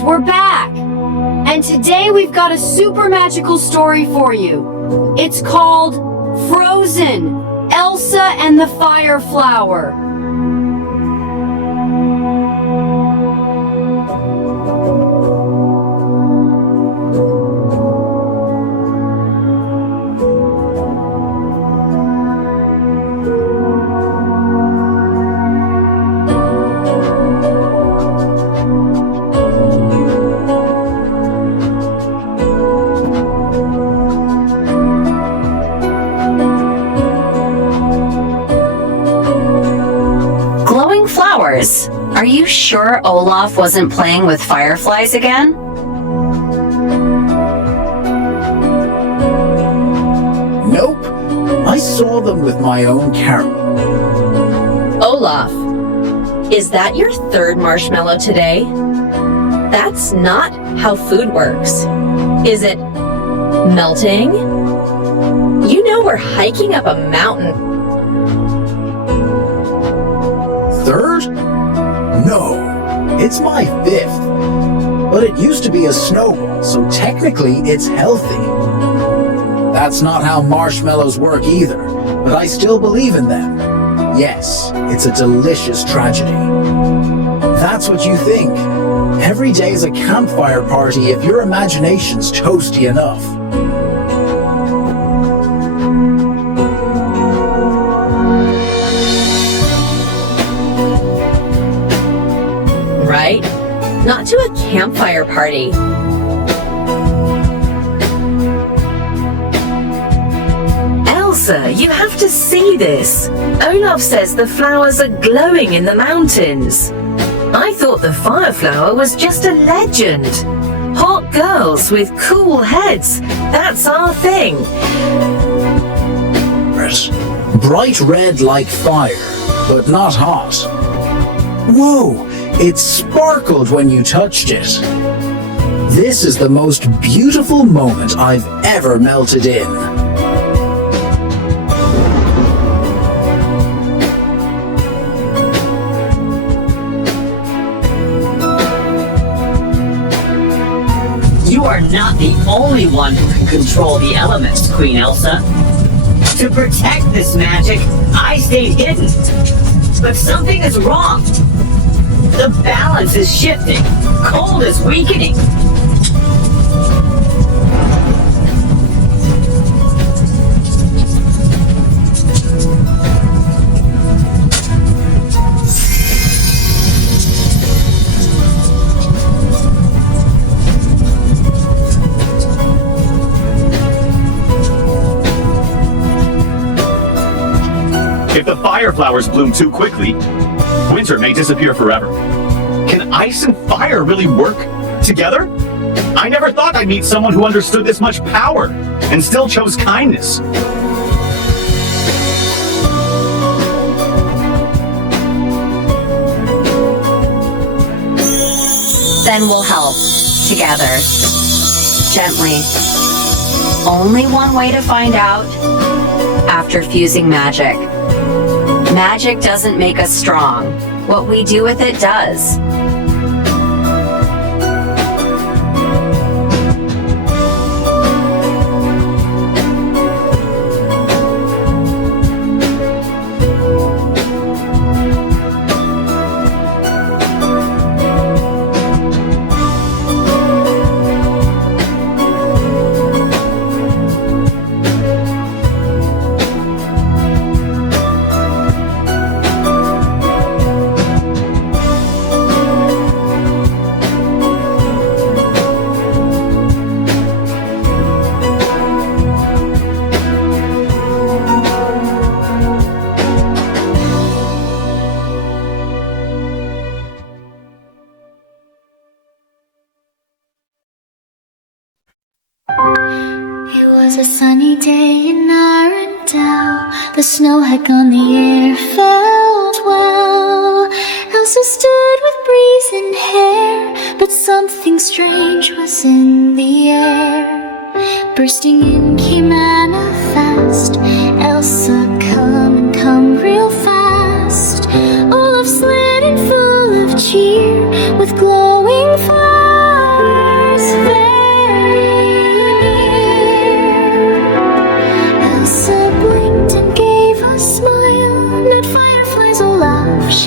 friends, we're back! And today we've got a super magical story for you. It's called Frozen, Elsa and the Fire Flower. Are you sure Olaf wasn't playing with fireflies again? Nope. I saw them with my own camera. Olaf, is that your third marshmallow today? That's not how food works. Is it melting? You know we're hiking up a mountain. Third? No, it's my fifth. But it used to be a snowball, so technically it's healthy. That's not how marshmallows work either, but I still believe in them. Yes, it's a delicious tragedy. That's what you think. Every day's a campfire party if your imagination's toasty enough. Right? Not to a campfire party. Elsa, you have to see this. Olaf says the flowers are glowing in the mountains. I thought the fire flower was just a legend. Hot girls with cool heads, that's our thing. Bright red like fire, but not hot. Whoa! It sparkled when you touched it. This is the most beautiful moment I've ever melted in. You are not the only one who can control the elements, Queen Elsa. To protect this magic, I stayed hidden. But something is wrong. The balance is shifting. Cold is weakening. If the fire flowers bloom too quickly, winter may disappear forever. Can ice and fire really work together? I never thought I'd meet someone who understood this much power and still chose kindness. Then we'll help, together, gently. Only one way to find out: after fusing magic. Magic doesn't make us strong. What we do with it does. It was a sunny day in Arendelle. The snow had gone, the air felt well. Elsa stood with breeze in hair, but something strange was in the air. Bursting in came Anna fast. Elsa, come real fast. Olaf slid in full of cheer, with glowing flowers.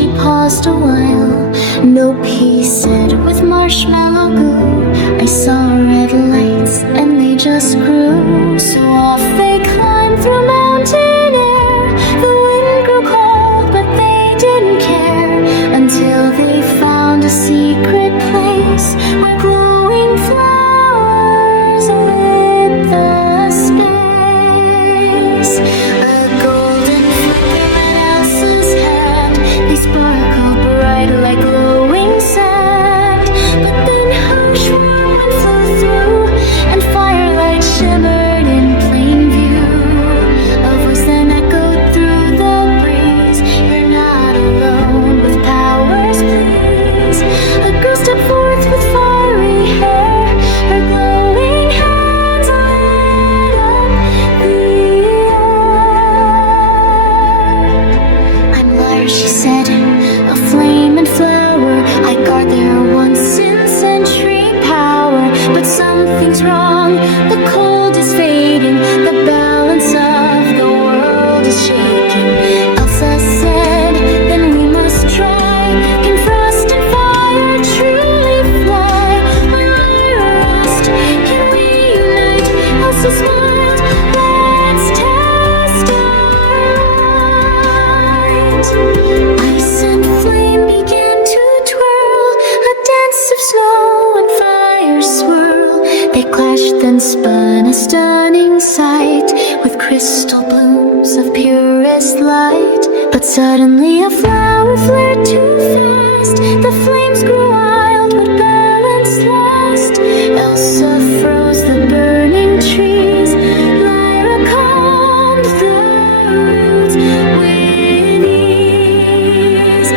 she paused a while. Nope, he said with marshmallow goo. I saw red lights and they just grew. So off they climbed through mountain air. The wind grew cold but they didn't care, until they found a secret place where glowing flowers lit the space. A golden flame in Elsa's hand, they sparkled bright like glowing sand. But then harsh warm wind flew through, and firelight shimmered in plain view. A voice then echoed through the breeze, you're not alone with powers, please. A girl stepped forth with fiery hair, her glowing hands lit up the air. I'm Lyre, she said, a flame and flower. I guard their once in century power. But something's wrong, the cold is fading, the balance of the world is shaking. Elsa said, then we must try. Can frost and fire truly fly? My Lyre asked, can we unite? Elsa smiled, let's test our might. Ice and flame began to twirl, a dance of snow and fire swirl. They clashed then spun, a stunning sight, with crystal blooms of purest light. But suddenly a flower flared too fast, the flames grew wild but balance lost. Elsa froze the burning trees, Lyra calmed the roots with ease.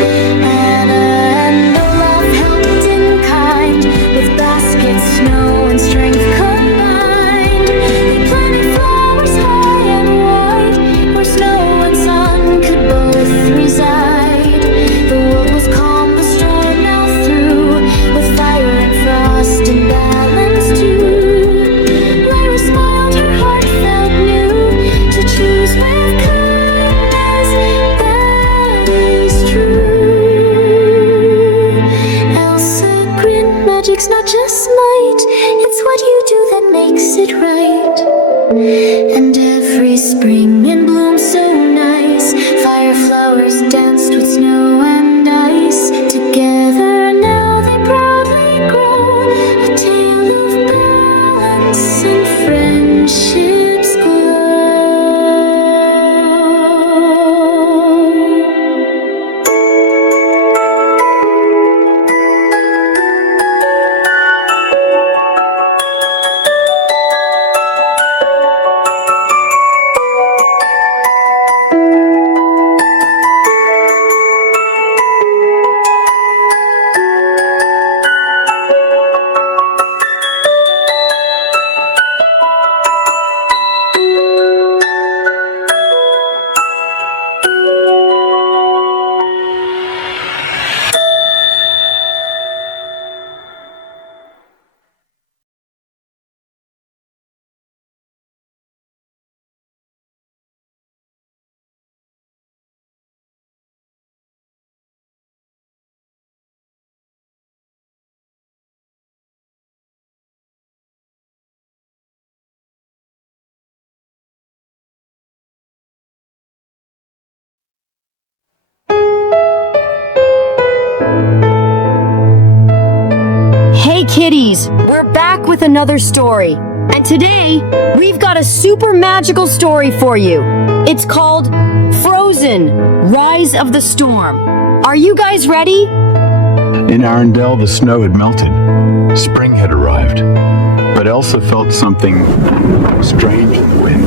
Anna and Olaf helped in kind, with baskets, snow, and strength combined. They planted flowers high and wide, where snow and sun could both reside. The world was calm, the storm now through, with fire and frost and balance too. Lyra smiled, her heart felt new, to choose with kindness that is true. Elsa grinned, magic's not just might, it's what you do that makes it right. And every spring in bloom so nice, fire flowers danced with snow and ice. Together now they proudly grow, a tale of balance and friendship's glow. Hey kitties, we're back with another story. And today, we've got a super magical story for you. It's called Frozen, Rise of the Storm. Are you guys ready? In Arendelle, the snow had melted. Spring had arrived. But Elsa felt something strange in the wind.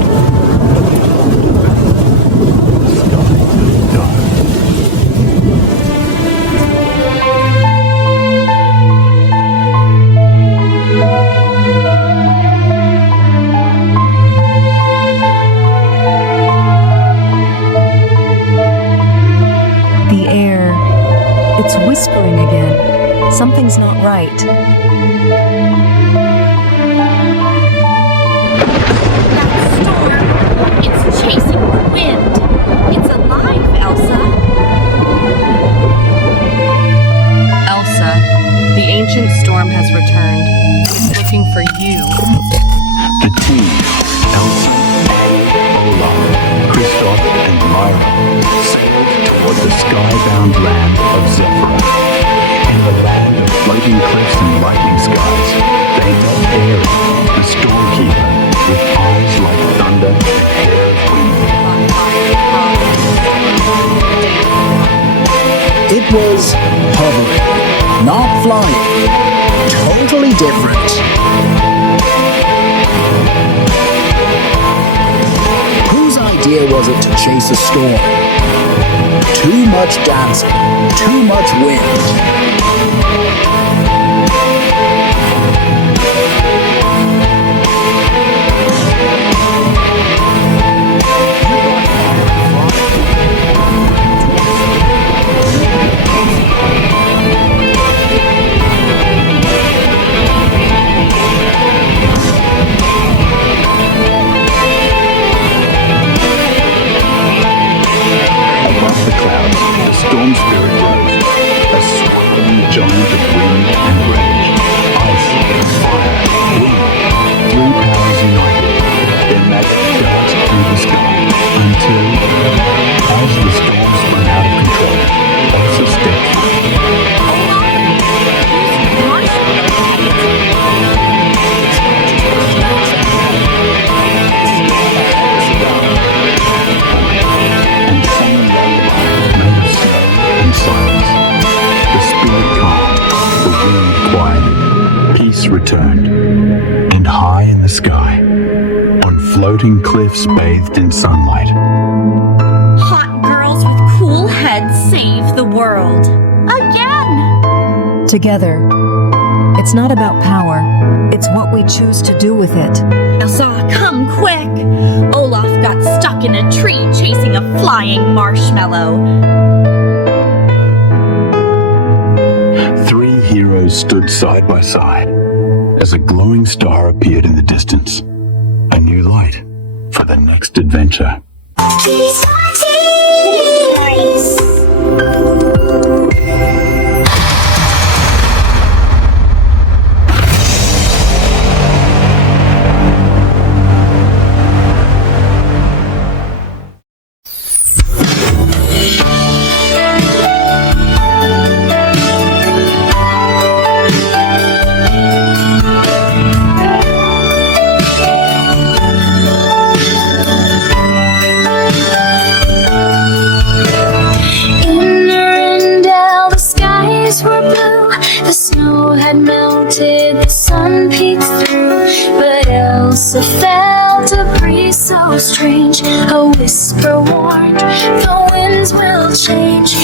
The air, it's whispering again. Something's not right. That storm, it's chasing the wind. It's alive, Elsa. skybound land of Zephyr. In the land of floating cliffs and lightning skies, they met Aerie, the stormkeeper, with eyes like thunder and hair of wind. It was hovering, not flying. Totally different. Whose idea was it to chase a storm? Too much dancing, too much wind. Above the clouds, the storm spirit rose, a swirling giant of wind and rage. Ice, fire, wind, three powers united, their magic danced through the sky until, as the storm spun out of control, Elsa stepped and sang a lullaby made of snow and silence. The spirit calmed, the wind quieted, peace returned, and high in the sky, on floating cliffs bathed in sunlight, Hot girls with cool heads save the world. Again! Together. It's not about power. It's what we choose to do with it. Elsa, come quick! Olaf got stuck in a tree chasing a flying marshmallow. three heroes stood side by side as a glowing star appeared in the distance. A new light for the next adventure. In Arendelle, the skies were blue. The snow had melted, the sun peeked through. But Elsa felt a breeze so strange. A whisper warned, the winds will change.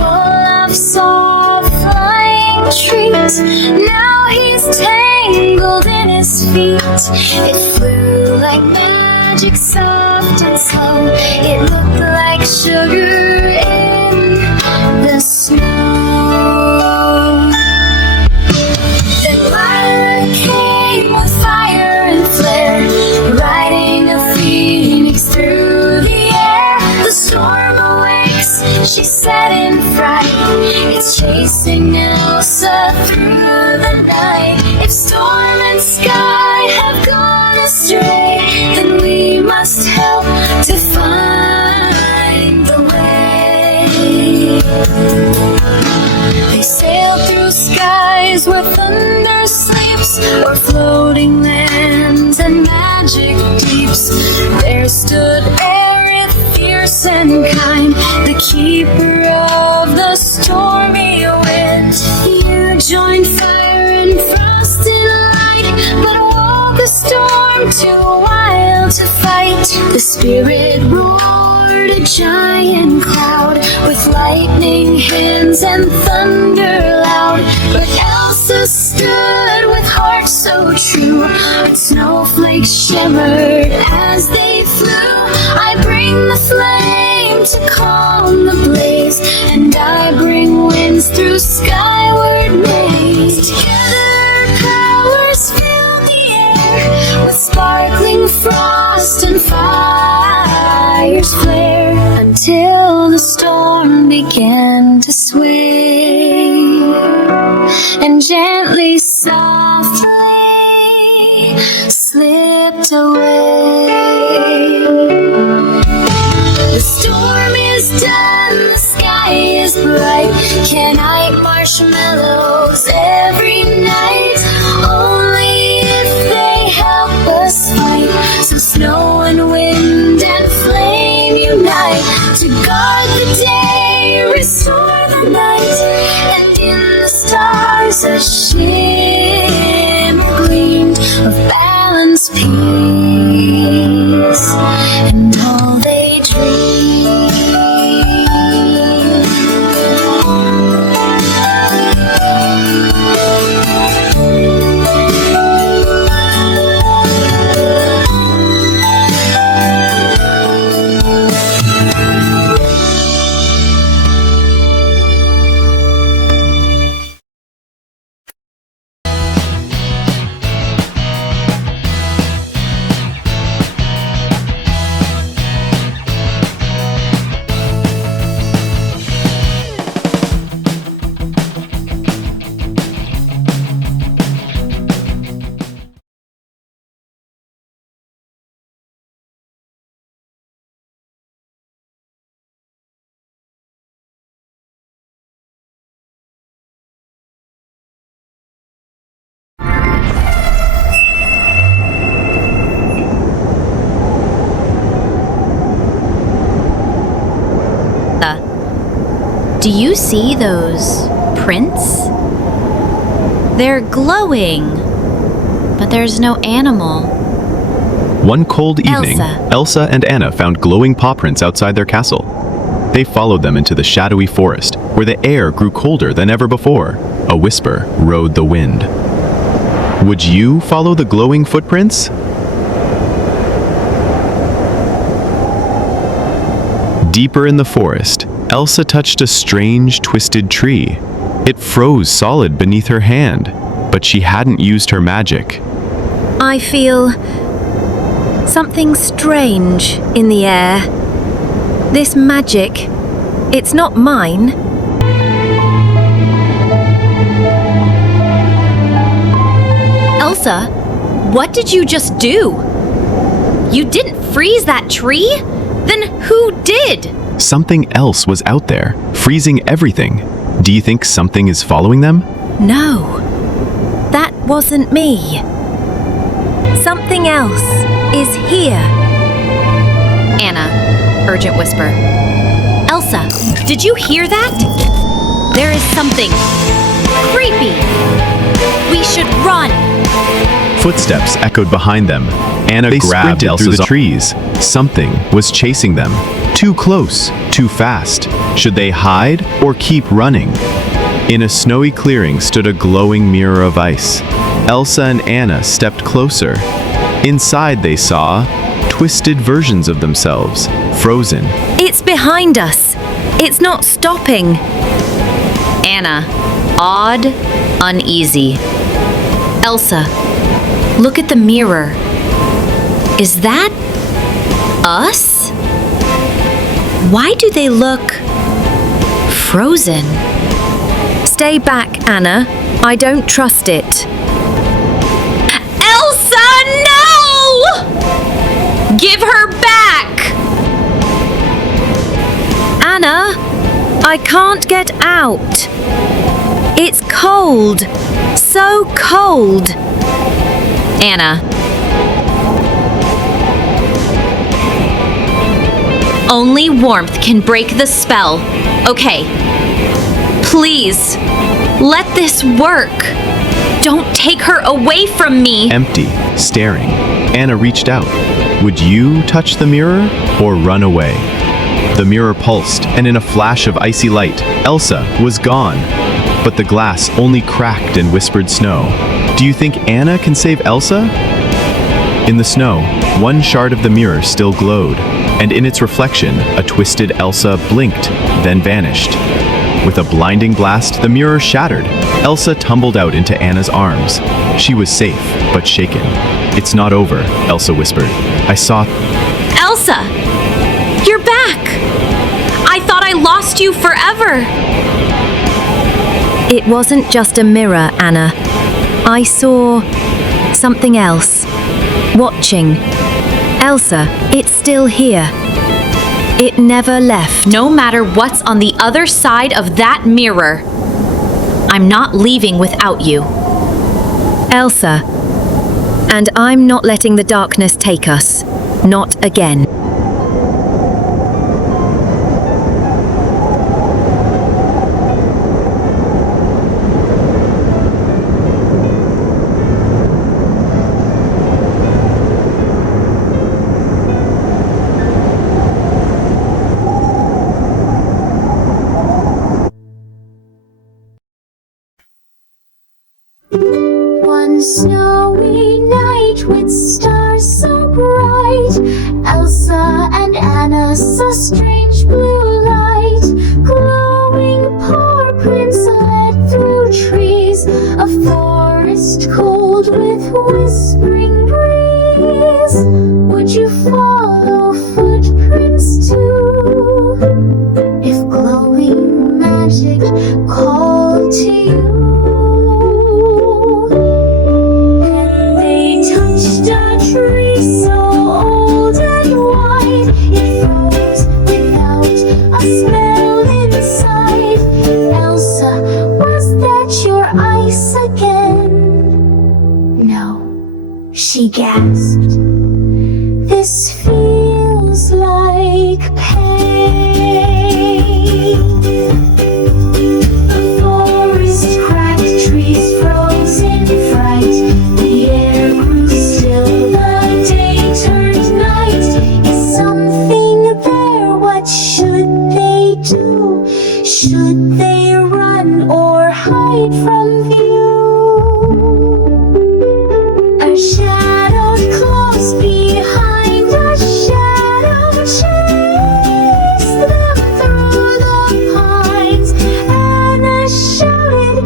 Olaf saw a flying treat. Now he's tangled in his feet. It flew like magic, soft and slow. It looked like sugar in the snow. Then Lyra came with fire and flare, riding a phoenix through the air. The storm awakes, she said in fright. It's chasing Elsa through the night. If storm and sky have gone astray, then we must help to find the way. They sailed through skies where thunder sleeps, o'er floating lands and magic deeps. There stood Aerith, fierce and kind, the keeper of the stormy wind. You joined fire and frost and light, but woke a storm too wild to fight. The spirit roared a giant cloud with lightning hands and thunder loud. But Elsa stood with heart so true, and snowflakes shimmered as they flew. I bring the flame to calm the blaze, and I bring winds through skyward maze. Together powers fill the air with sparkling frost and fire's flare, until the storm began to sway, and gently, softly slipped away. The storm is done, the sky is bright. Can I eat marshmallows every night? Only if they help us fight. So snow and wind and flame unite to guard the day, restore the night, and in the stars a shimmer gleamed of balanced peace, and all they dreamed. Do you see those prints? They're glowing, but there's no animal. One cold evening, Elsa. Elsa and Anna found glowing paw prints outside their castle. They followed them into the shadowy forest, where the air grew colder than ever before. A whisper rode the wind. Would you follow the glowing footprints? Deeper in the forest, Elsa touched a strange, twisted tree. It froze solid beneath her hand, but she hadn't used her magic. I feel something strange in the air. This magic, it's not mine. Elsa, what did you just do? You didn't freeze that tree? Then who did? Something else was out there, freezing everything. Do you think something is following them? No, that wasn't me. Something else is here. Anna, urgent whisper. Elsa, did you hear that? There is something creepy. We should run. Footsteps echoed behind them. Anna grabbed Elsa through the trees. Something was chasing them. Too close, too fast. Should they hide or keep running? In a snowy clearing stood a glowing mirror of ice. Elsa and Anna stepped closer. Inside they saw twisted versions of themselves, frozen. It's behind us. It's not stopping. Anna, odd, uneasy. Elsa, look at the mirror. Is that us? Why do they look frozen? Stay back, Anna. I don't trust it. Elsa, no! Give her back! Anna, I can't get out. It's cold. So cold. Anna. Only warmth can break the spell. Okay. Please, let this work. Don't take her away from me. Empty, staring. Anna reached out. Would you touch the mirror or run away? The mirror pulsed, and in a flash of icy light, Elsa was gone. But the glass only cracked and whispered snow. Do you think Anna can save Elsa? In the snow, one shard of the mirror still glowed, and in its reflection, a twisted Elsa blinked, then vanished. With a blinding blast, the mirror shattered. Elsa tumbled out into Anna's arms. She was safe, but shaken. It's not over, Elsa whispered. I saw... Elsa! You're back! I thought I lost you forever! It wasn't just a mirror, Anna. I saw something else. Watching. Elsa, it's still here. It never left. No matter what's on the other side of that mirror, I'm not leaving without you. Elsa. And I'm not letting the darkness take us. Not again. One snowy night with stars so bright, Elsa and Anna saw strange blue light. Glowing paw prints led through trees, a forest cold with whispering breeze. Would you follow footprints too, if glowing magic called to you? Tree so old and wide, it froze without a smell inside. Elsa, was that your ice again? No, she gasped. This feels like pain. The forest cracked, trees froze in fright. The air grew still, the day turned night. Is something there? What should they do? Should they run or hide from view? A shadowed close behind a shadow chased them through the pines. Anna shouted,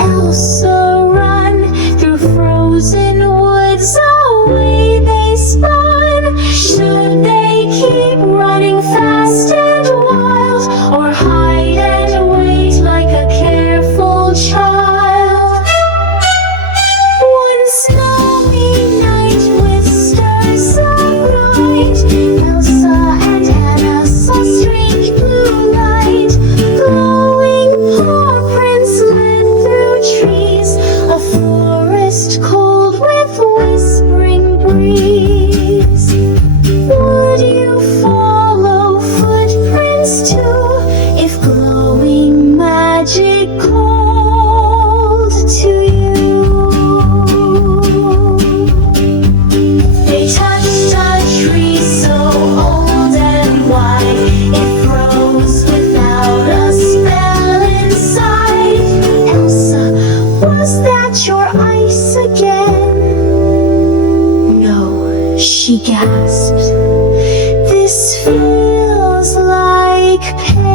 Elsa, run through frozen woods. Away they spun. Should they keep running fast and wild, or hide and wait like a careful child? One snowy night with stars so bright, Elsa and Anna saw strange blue light. Glowing paw prints led through trees, a forest cold with whispering breeze. Would you follow footprints too, if glowing magic called to you? They touched a tree so old and wide, it froze without a spell inside. Elsa, was that your ice again? No, she gasped. This feels like pain.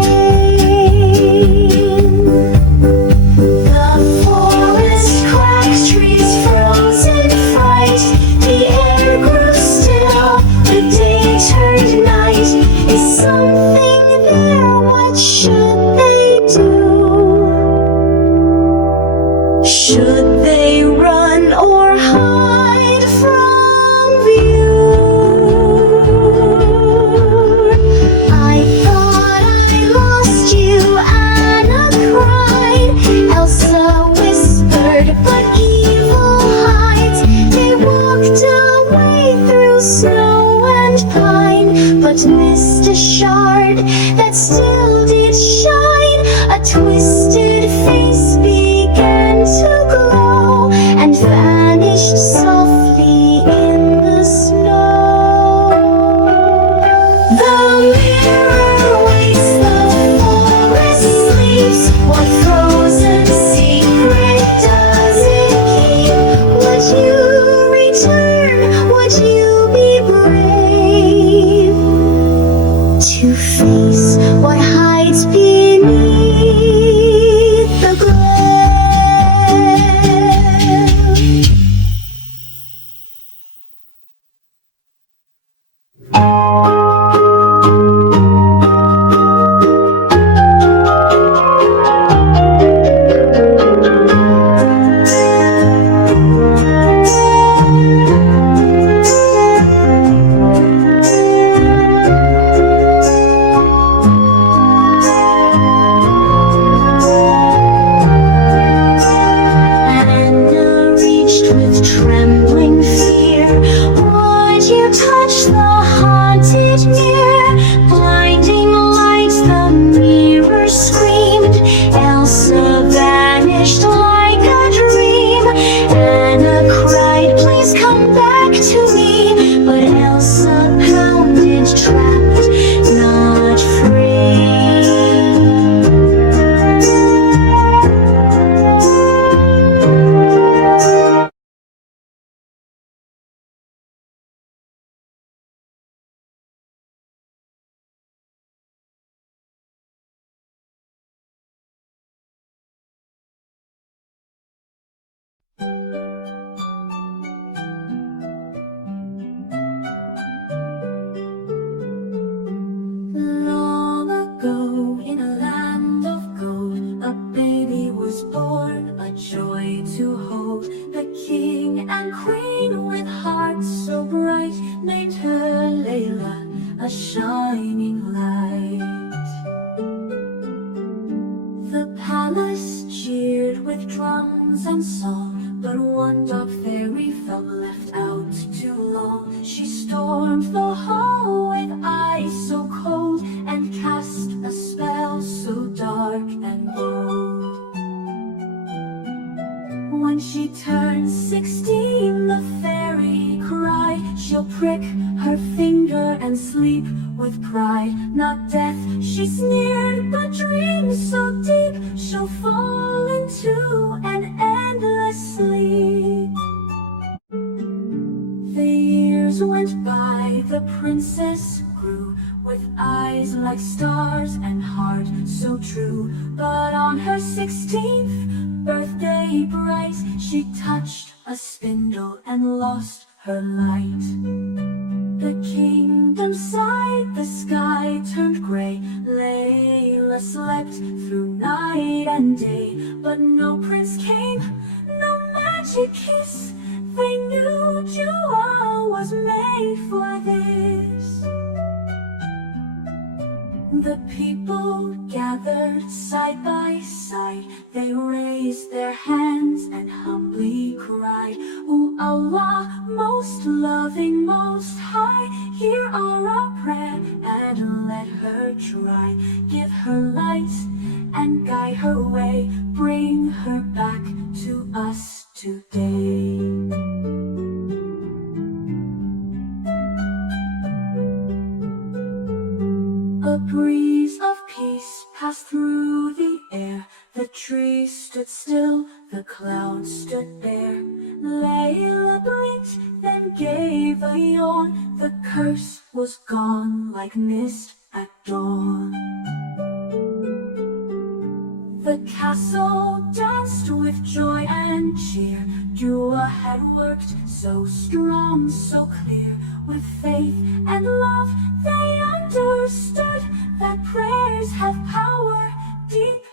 The forest cracked, trees froze in fright. The air grew still, the day turned night. Is something there? What should they do? Should they run or hide from view? I thought I lost you, Anna cried. Elsa whispered, but evil hides. They walked away through snow and pine, but missed a shard that still did shine. A twisted face began to glow. Long ago, in a land of gold, a baby was born, a joy to hold. The king and queen, with hearts so bright, named her Layla, a shining light. The palace cheered with drums and song, but one dark fairy felt left out too long. She stormed the hall with eyes so cold, and cast a spell so dark and bold. When she turned 16, the fairy cried, she'll prick her finger and sleep with pride. Not death, she sneered, but dreams so deep, she'll fall into an endless sleep. The years went by, the princess grew, with eyes like stars and heart so true. But on her 16th birthday bright, she touched a spindle and lost her light. The kingdom sighed, the sky turned gray. Layla slept through night and day, but no prince came, no magic kiss. They knew Jewel was made for this. The people gathered side by side. They raised their hands and humbly cried, O Allah, most loving, most high, hear our prayer and let her try. Give her light and guide her way, bring her back to us today. A breeze of peace passed through the air. The trees stood still, the clouds stood bare. Layla blinked, then gave a yawn. The curse was gone like mist at dawn. The castle danced with joy and cheer. Jewel had worked so strong, so clear. With faith and love, they understood that prayers have power deep